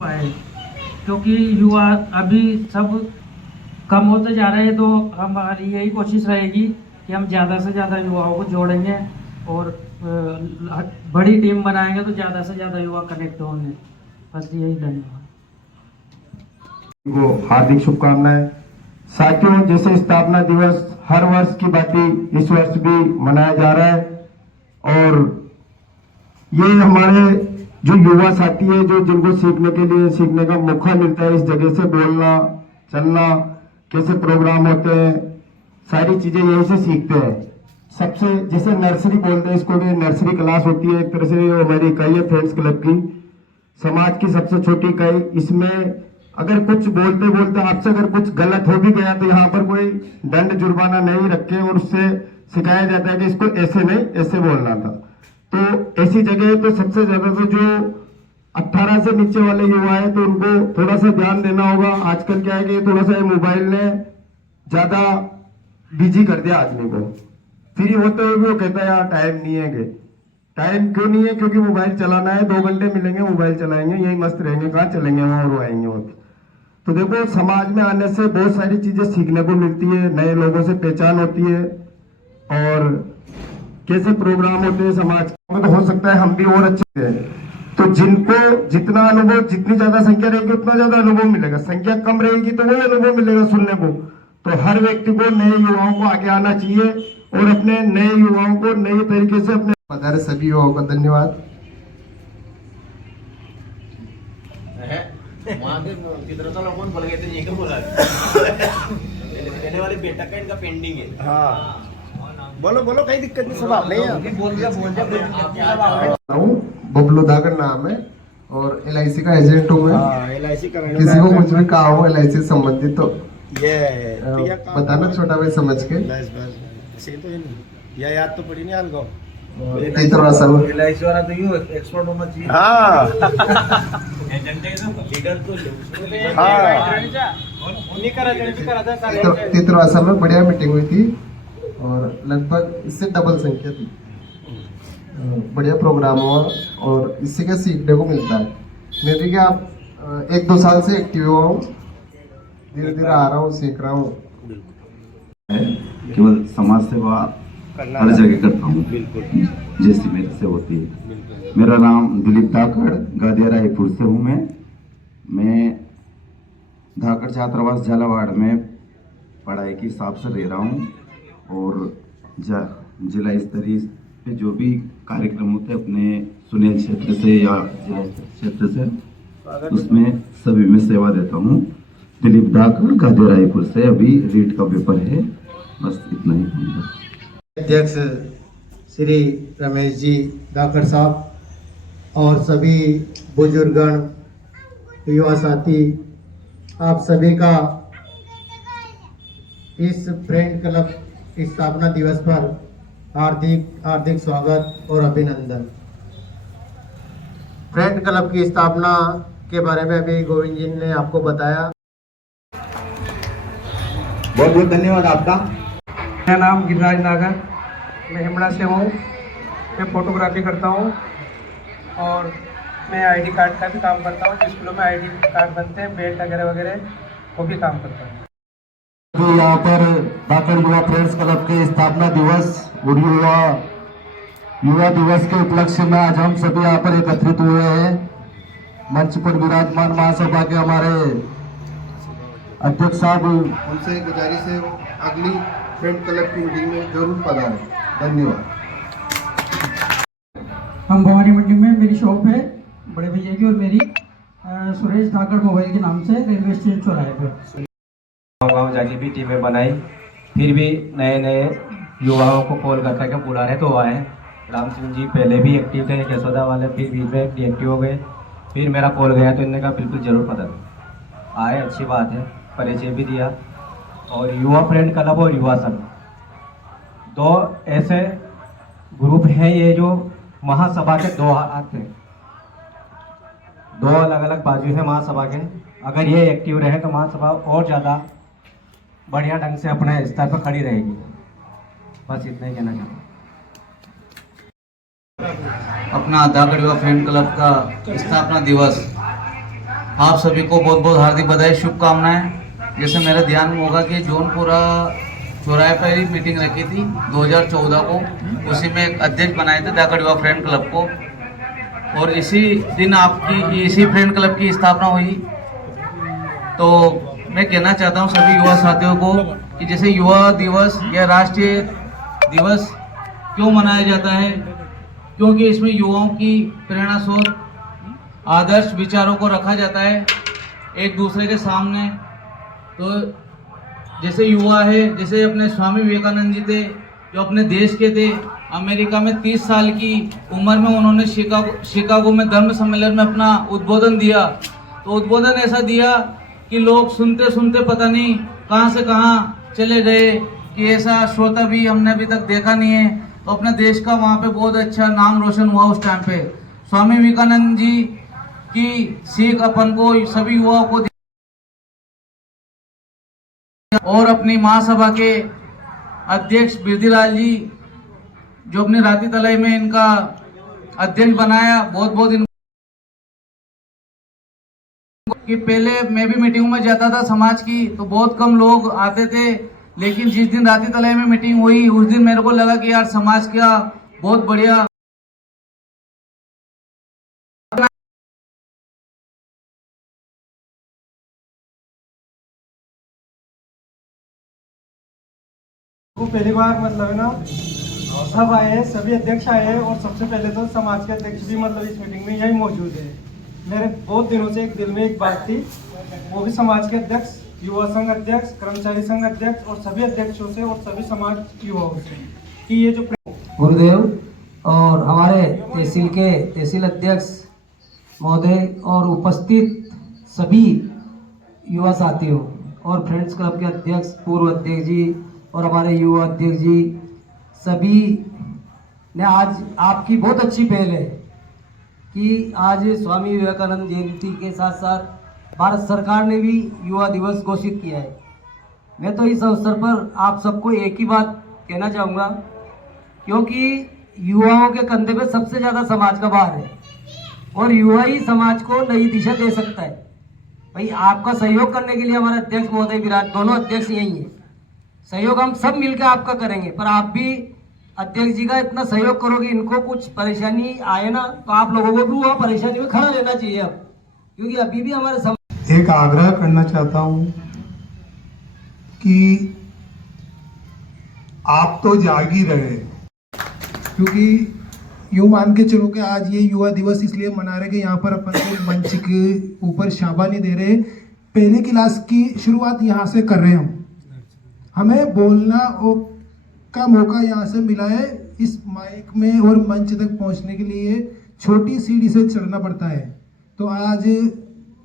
पाए, क्योंकि युवा अभी सब कम होते जा रहे हैं। तो हमारी यही कोशिश रहेगी कि हम ज़्यादा से ज़्यादा युवाओं को जोड़ेंगे और बड़ी टीम बनाएंगे तो ज़्यादा से ज़्यादा युवा कनेक्ट होंगे। बस यही, धन्यवाद। को हार्दिक शुभकामनाएं। साथियों, जैसे स्थापना दिवस हर वर्ष की भांति इस वर्ष भी मनाया जा रहा है और ये हमारे जो युवा साथी है जो जिनको सीखने का मौका मिलता है, इस जगह से बोलना चलना, कैसे प्रोग्राम होते हैं, सारी चीजें यहीं से सीखते हैं। सबसे जैसे नर्सरी बोलते हैं इसको, भी नर्सरी क्लास होती है एक तरह से। हमारी इकाई है फ्रेंड्स क्लब की, समाज की सबसे छोटी इकाई। इसमें अगर कुछ बोलते बोलते आपसे अगर कुछ गलत हो भी गया तो यहाँ पर कोई दंड जुर्माना नहीं रखे और उससे सिखाया जाता है कि इसको ऐसे नहीं ऐसे बोलना था। तो ऐसी जगह तो सबसे ज्यादा तो जो 18 से नीचे वाले युवा है तो उनको थोड़ा सा ध्यान देना होगा। आजकल क्या है कि थोड़ा सा मोबाइल ने ज्यादा बिजी कर दिया आदमी को। फ्री होते हुए भी वो कहता है यार टाइम नहीं है। कि टाइम क्यों नहीं है? क्योंकि मोबाइल चलाना है, 2 घंटे मिलेंगे मोबाइल चलाएंगे, यही मस्त रहेंगे, कहाँ चलेंगे वहां और आएंगे वहां। तो देखो, समाज में आने से बहुत सारी चीजें सीखने को मिलती है, नए लोगों से पहचान होती है और कैसे प्रोग्राम होते हैं समाज में। तो हो सकता है हम भी और अच्छे हैं। तो जिनको जितना अनुभव, जितनी ज्यादा संख्या रहेगी उतना ज्यादा अनुभव मिलेगा। संख्या कम रहेगी तो वही अनुभव मिलेगा सुनने को। तो हर व्यक्ति को, नए युवाओं को आगे आना चाहिए और अपने नए युवाओं को नए तरीके से अपने पधारे सभी युवाओं का धन्यवाद। बोल गए थे, ये क्यों बोला? वाले बेटा का इनका पेंडिंग है। हाँ, बोलो बोलो, कहीं दिक्कत नहीं, सब आप नहीं बबलू धाकर नाम है और LIC का एजेंट हूँ मैं। LIC का किसी को कुछ भी कहा हो LIC से संबंधित तो ये बताना छोटा भाई समझ के। बस बस तो या याद तो पड़ी नहीं आपको। तीसरा साल LIC वाला तो यूं एक्सपर्ट होना चाहिए। हाँ लीडर तो तीसरा साल में बढ़िया मीटिंग हुई थी और लगभग इससे डबल संख्या थी। बढ़िया प्रोग्राम हुआ और इससे क्या सीखने को मिलता है। मैं भी क्या 1-2 साल से एक्टिव हुआ हूँ, धीरे धीरे आ रहा हूँ, सीख रहा हूँ। केवल समाज सेवा हर जगह करता हूँ जैसी मेरे से होती है। मेरा नाम दिलीप धाकड़, गादिया रायपुर से हूँ। मैं धाकड़ छात्रावास झालावाड़ में पढ़ाई के हिसाब से रह रहा हूँ और जिला स्तरीय पे जो भी कार्यक्रम होते हैं अपने सुनेल क्षेत्र से या जिला क्षेत्र से, उसमें सभी में सेवा देता हूँ। दिलीप धाकड़, गादिया रायपुर से। अभी रीट का पेपर है, बस इतना ही। अध्यक्ष श्री रमेश जी धाकड़ साहब और सभी बुजुर्गगण, युवा साथी, आप सभी का इस फ्रेंड क्लब स्थापना दिवस पर हार्दिक हार्दिक स्वागत और अभिनंदन। फ्रेंड क्लब की स्थापना के बारे में अभी गोविंद जी ने आपको बताया। बहुत बहुत धन्यवाद आपका। मेरा नाम गिरिराज नागर, मैं हिमड़ा से हूँ। मैं फोटोग्राफी करता हूँ और मैं ID कार्ड का भी काम करता हूँ। स्कूलों में ID कार्ड बनते हैं, बेल्ट वगैरह वगैरह, वो भी काम करता हूँ। तो यहाँ पर धाकड़ युवा फ्रेंड्स क्लब के स्थापना दिवस और युवा दिवस के उपलक्ष्य में आज हम सभी यहाँ पर एकत्रित हुए हैं। मंच पर विराजमान महासभा के हमारे अध्यक्ष साहब, उनसे गुजारिश है अगली फ्रेंड क्लब की मीटिंग में जरूर पधारें। धन्यवाद। हम भवानी मंडी में मेरी शॉप है बड़े भैया की और मेरी सुरेश धाकड़ मोबाइल के नाम से, रेलवे स्टेशन चौराहे पे। गाँव जाके भी टीमें बनाई, फिर भी नए नए युवाओं को कॉल कर करके बुला रहे तो आए। राम सिंह जी पहले भी एक्टिव थे यशोदा वाले, फिर बीच में डीएक्टिव हो गए। फिर मेरा कॉल गया तो इन्होंने कहा बिल्कुल ज़रूर पता आए, अच्छी बात है, परिचय भी दिया। और युवा फ्रेंड क्लब और युवा संघ, 2 ऐसे ग्रुप हैं ये जो महासभा के 2 हाथ हैं, 2 अलग अलग बाजू हैं महासभा के। अगर ये एक्टिव रहे तो महासभा और ज़्यादा बढ़िया ढंग से अपने स्तर पर खड़ी रहेगी। बस इतना ही कहना चाहूँगा। अपना धाकड़ युवा फ्रेंड क्लब का स्थापना दिवस आप सभी को बहुत बहुत हार्दिक बधाई, शुभकामनाएं। जैसे मेरा ध्यान होगा कि जौनपुरा चौराहे पर ही मीटिंग रखी थी 2014 को, उसी में एक अध्यक्ष बनाए थे धाकड़ युवा फ्रेंड क्लब को, और इसी दिन आपकी इसी फ्रेंड क्लब की स्थापना हुई। तो मैं कहना चाहता हूं सभी युवा साथियों को कि जैसे युवा दिवस या राष्ट्रीय दिवस क्यों मनाया जाता है, क्योंकि इसमें युवाओं की प्रेरणा स्रोत आदर्श विचारों को रखा जाता है एक दूसरे के सामने। तो जैसे युवा है, जैसे अपने स्वामी विवेकानंद जी थे जो अपने देश के थे, अमेरिका में 30 साल की उम्र में उन्होंने शिकागो में धर्म सम्मेलन में अपना उद्बोधन दिया। तो उद्बोधन ऐसा दिया कि लोग सुनते सुनते पता नहीं कहां से कहां चले गए, कि ऐसा श्रोता भी हमने अभी तक देखा नहीं है। तो अपने देश का वहाँ पे बहुत अच्छा नाम रोशन हुआ उस टाइम पे। स्वामी विवेकानंद जी की सीख अपन को सभी युवाओं को और अपनी महासभा के अध्यक्ष बिरदीलाल जी जो अपनी राती तलाई में इनका अध्यक्ष बनाया, बहुत बहुत इनको कि पहले मैं भी मीटिंग में जाता था समाज की, तो बहुत कम लोग आते थे, लेकिन जिस दिन राती तलाई में मीटिंग हुई उस दिन मेरे को लगा कि यार समाज का बहुत बढ़िया वो पहली बार मतलब है ना सब आए हैं, सभी अध्यक्ष आए हैं, और सबसे पहले तो समाज के अध्यक्ष भी मतलब इस मीटिंग में यही मौजूद है। मेरे बहुत दिनों से एक दिल में एक बात थी, वो भी समाज के अध्यक्ष, युवा संघ अध्यक्ष, कर्मचारी संघ अध्यक्ष और सभी अध्यक्षों से और सभी समाज युवाओं से कि ये जो गुरुदेव और हमारे तहसील के तहसील अध्यक्ष महोदय और उपस्थित सभी युवा साथियों और फ्रेंड्स क्लब के अध्यक्ष, पूर्व अध्यक्ष जी और हमारे युवा अध्यक्ष जी, सभी ने आज आपकी बहुत अच्छी पहल है कि आज स्वामी विवेकानंद जयंती के साथ साथ भारत सरकार ने भी युवा दिवस घोषित किया है। मैं तो इस अवसर पर आप सबको एक ही बात कहना चाहूँगा, क्योंकि युवाओं के कंधे पे सबसे ज़्यादा समाज का भार है और युवा ही समाज को नई दिशा दे सकता है। भाई आपका सहयोग करने के लिए हमारे अध्यक्ष महोदय विराट, दोनों अध्यक्ष यही हैं, सहयोग हम सब मिलकर आपका करेंगे, पर आप भी अध्यक्ष जी का इतना सहयोग करोगे, इनको कुछ परेशानी आए ना तो आप लोगों को भी वहाँ परेशानी में खड़ा रहना चाहिए अब, क्योंकि अभी भी हमारे एक आग्रह करना चाहता हूँ कि आप तो जाग ही रहे, क्योंकि यूँ मान के चलो कि आज ये युवा दिवस इसलिए मना रहे कि यहाँ पर अपन को मंच के ऊपर शाबा नहीं दे रहे, पहली क्लास की शुरुआत यहाँ से कर रहे हैं। हमें बोलना का मौका यहाँ से मिला है, इस माइक में और मंच तक पहुँचने के लिए छोटी सीढ़ी से चढ़ना पड़ता है। तो आज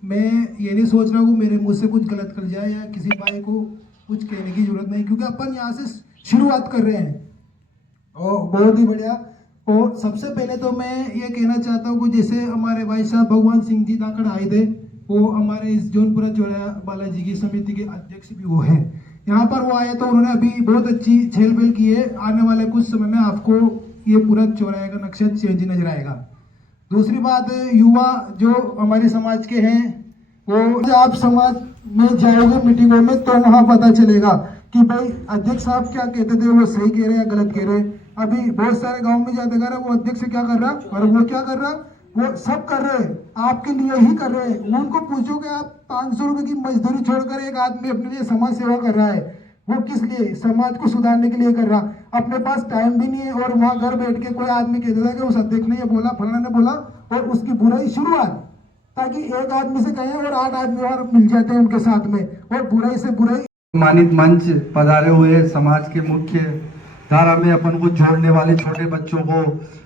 मैं ये नहीं सोच रहा हूँ मेरे मुँह से कुछ गलत कर जाए या किसी भाई को कुछ कहने की जरूरत नहीं, क्योंकि अपन यहाँ से शुरुआत कर रहे हैं और बहुत ही बढ़िया। और सबसे पहले तो मैं ये कहना चाहता हूँ कि जैसे हमारे भाई साहब भगवान सिंह जी धाकड़ आए थे, वो हमारे इस जौनपुरा चौराहा बालाजी की समिति के अध्यक्ष भी वो हैं। यहाँ पर वो आए तो उन्होंने अभी बहुत अच्छी छेल पेल की है। आने वाले कुछ समय में आपको ये पूरा चौराहे का नक्शा चेंज नजर आएगा। दूसरी बात, युवा जो हमारे समाज के हैं, वो आप समाज में जाओगे मीटिंगों में तो वहाँ पता चलेगा कि भाई अध्यक्ष साहब क्या कहते थे, वो सही कह रहे हैं या गलत कह रहे हैं। अभी बहुत सारे गाँव में जाते कर रहा वो अध्यक्ष क्या कर रहा और वो क्या कर रहा, वो सब कर रहे हैं, आपके लिए ही कर रहे हैं। उनको पूछो कि आप 500 रुपए की मजदूरी छोड़कर एक आदमी अपने लिए समाज सेवा कर रहा है, वो किस लिए, समाज को सुधारने के लिए कर रहा। अपने पास टाइम भी नहीं है और वहाँ घर बैठ के कोई आदमी कह देता है कि उस अध्यक्ष ने ये बोला, फलाना ने बोला, और उसकी बुराई शुरुआत, ताकि एक आदमी से कहें और 8 आदमी और मिल जाते हैं उनके साथ में, और बुराई से बुराई। सम्मानित मंच पधारे हुए समाज के मुख्य धारा में अपन को जोड़ने वाले छोटे बच्चों को,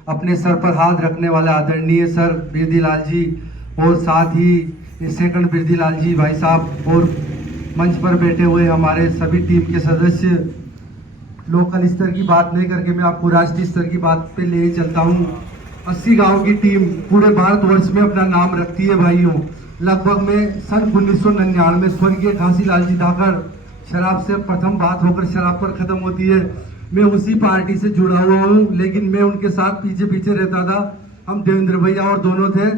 अपने सर पर हाथ रखने वाले आदरणीय सर बिरदीलाल जी, और साथ ही सेकंड बिरदीलाल जी भाई साहब, और मंच पर बैठे हुए हमारे सभी टीम के सदस्य। लोकल स्तर की बात नहीं करके मैं आपको राष्ट्रीय स्तर की बात पे ले चलता हूँ। 80 गांव की टीम पूरे भारतवर्ष में अपना नाम रखती है भाइयों। लगभग में सन 1999 में स्वर्गीय घासीलाल जी धाकड़, शराब से प्रथम बात होकर शराब पर खत्म होती है। मैं उसी पार्टी से जुड़ा हुआ हूँ, लेकिन मैं उनके साथ पीछे पीछे रहता था। हम देवेंद्र भैया और दोनों थे।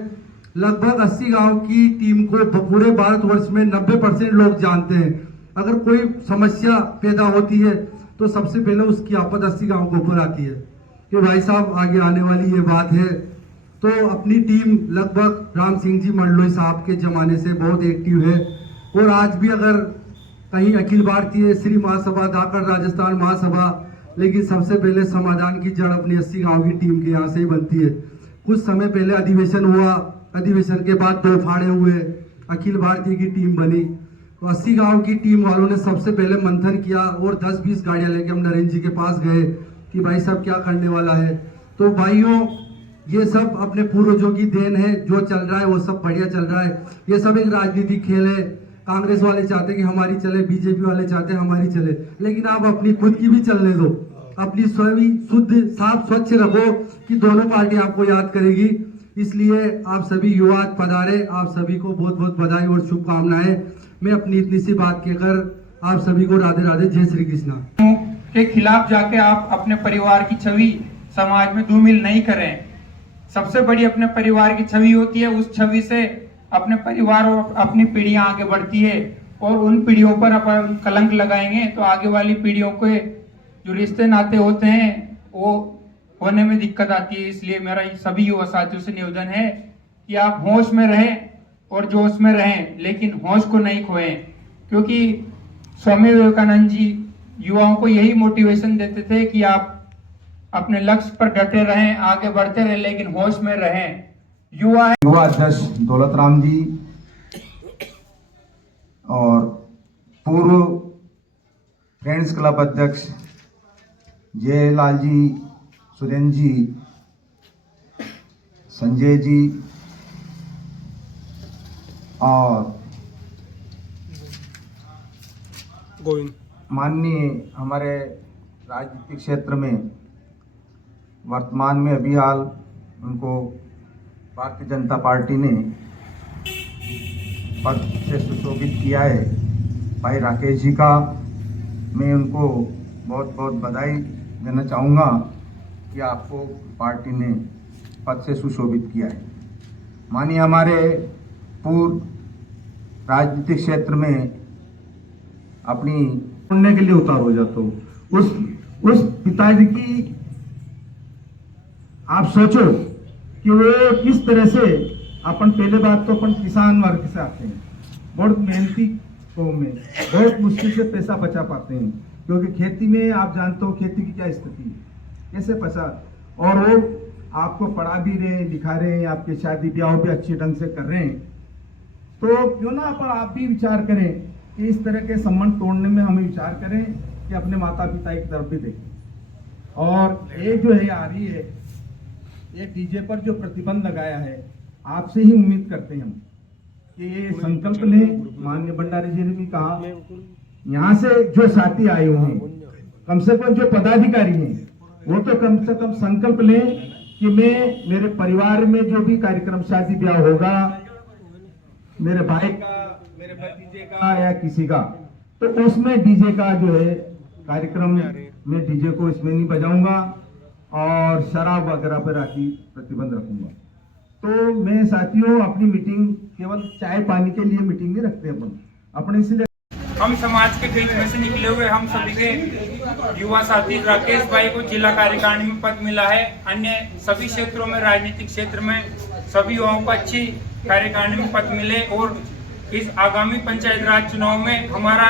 लगभग 80 गांव की टीम को पूरे भारतवर्ष में 90% लोग जानते हैं। अगर कोई समस्या पैदा होती है तो सबसे पहले उसकी आफत 80 गांव के ऊपर आती है कि भाई साहब आगे आने वाली ये बात है। तो अपनी टीम लगभग राम सिंह जी मंडलोई साहब के जमाने से बहुत एक्टिव है और आज भी अगर कहीं अखिल भारतीय श्री महासभा धाकड़ राजस्थान महासभा, लेकिन सबसे पहले समाधान की जड़ अपनी 80 गांव की टीम के यहाँ से ही बनती है। कुछ समय पहले अधिवेशन हुआ, अधिवेशन के बाद 2 फाड़े हुए, अखिल भारतीय की टीम बनी। तो 80 गांव की टीम वालों ने सबसे पहले मंथन किया और 10-20 गाड़ियां लेके हम नरेंद्र जी के पास गए कि भाई साहब क्या करने वाला है। तो भाइयों ये सब अपने पूर्वजों की देन है, जो चल रहा है वो सब बढ़िया चल रहा है। ये सब एक राजनीतिक खेल है। कांग्रेस वाले चाहते कि हमारी चले, बीजेपी वाले चाहते हैं हमारी चले, लेकिन आप अपनी खुद की भी चलने दो, अपनी स्वयं शुद्ध साफ स्वच्छ रखो कि दोनों पार्टी आपको याद करेगी। इसलिए आप सभी युवा पधारे, आप सभी को बहुत बहुत बधाई और शुभकामनाएं। मैं अपनी इतनी सी बात कहकर आप सभी को राधे राधे, जय श्री कृष्णा। के खिलाफ जाके आप अपने परिवार की छवि समाज में धूमिल नहीं करें। सबसे बड़ी अपने परिवार की छवि होती है, उस छवि से अपने परिवार और अपनी पीढ़ियां आगे बढ़ती है और उन पीढ़ियों पर अपन कलंक लगाएंगे तो आगे वाली पीढ़ियों के जो रिश्ते नाते होते हैं वो होने में दिक्कत आती है। इसलिए मेरा सभी युवा साथियों से निवेदन है कि आप होश में रहें और जोश में रहें, लेकिन होश को नहीं खोएं, क्योंकि स्वामी विवेकानंद जी युवाओं को यही मोटिवेशन देते थे कि आप अपने लक्ष्य पर डटे रहें, आगे बढ़ते रहें, लेकिन होश में रहें। युवा अध्यक्ष दौलत राम जी और पूर्व फ्रेंड्स क्लब अध्यक्ष जयलाल जी, सुरेंद्र जी, संजय जी और माननीय हमारे राजनीतिक क्षेत्र में वर्तमान में अभी हाल उनको भारतीय जनता पार्टी ने पद से सुशोभित किया है, भाई राकेश जी का मैं उनको बहुत बहुत बधाई देना चाहूँगा कि आपको पार्टी ने पद से सुशोभित किया है। मानिए हमारे पूर्व राजनीतिक क्षेत्र में अपनी उड़ने के लिए उतार हो जाता हूँ। उस पिताजी की आप सोचो कि वो किस तरह से अपन, पहले बात तो अपन किसान वर्ग से आते हैं, बहुत मेहनती कौम में, बहुत मुश्किल से पैसा बचा पाते हैं, क्योंकि खेती में आप जानते हो खेती की क्या स्थिति है, कैसे पैसा, और वो आपको पढ़ा भी रहे, लिखा रहे हैं, आपके शादी ब्याह भी अच्छे ढंग से कर रहे हैं। तो क्यों ना अपन आप भी विचार करें कि इस तरह के संबंध तोड़ने में हमें विचार करें कि अपने माता पिता की तरफ भी देखें। और ये जो है आ रही है, ये डीजे पर जो प्रतिबंध लगाया है, आपसे ही उम्मीद करते हैं हम कि ये संकल्प लें। माननीय भंडारी जी ने भी कहा, यहाँ से जो साथी आए हुए हैं, कम से कम जो पदाधिकारी हैं, वो तो कम से कम संकल्प लें कि मैं मेरे परिवार में जो भी कार्यक्रम शादी ब्याह होगा, मेरे भाई का, मेरे भतीजे का या किसी का, तो उसमें डीजे का जो है कार्यक्रम में डीजे को इसमें नहीं बजाऊंगा और शराब वगैरह पर राखी प्रतिबंध रखूंगा। तो मैं साथियों अपनी मीटिंग केवल चाय पानी के लिए मीटिंग नहीं रखते अपन अपने, इसलिए हम समाज के बीच में से निकले हुए हम सभी के युवा साथी राकेश भाई को जिला कार्यकारिणी में पद मिला है। अन्य सभी क्षेत्रों में, राजनीतिक क्षेत्र में सभी युवाओं को अच्छी कार्यकारिणी में पद मिले और इस आगामी पंचायत राज चुनाव में हमारा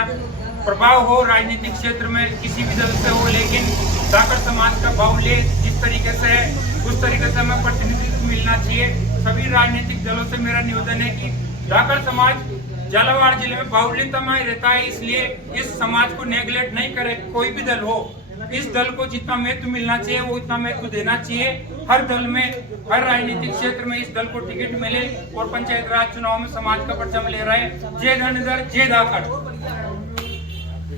प्रभाव हो राजनीतिक क्षेत्र में, किसी भी दल से हो, लेकिन धाकड़ समाज का बाहुल्य जिस तरीके से है उस तरीके से हमें प्रतिनिधित्व मिलना चाहिए। सभी राजनीतिक दलों से मेरा निवेदन है कि धाकड़ समाज झालावाड़ जिले में बाहुल्यता में रहता है, इसलिए इस समाज को नेग्लेक्ट नहीं करे। कोई भी दल हो, इस दल को जितना महत्व मिलना चाहिए वो इतना महत्व देना चाहिए। हर दल में, हर राजनीतिक क्षेत्र में इस दल को टिकट मिले और पंचायत राज चुनाव में समाज का परचम ले रहा है। जय धनगर, जय धाकड़।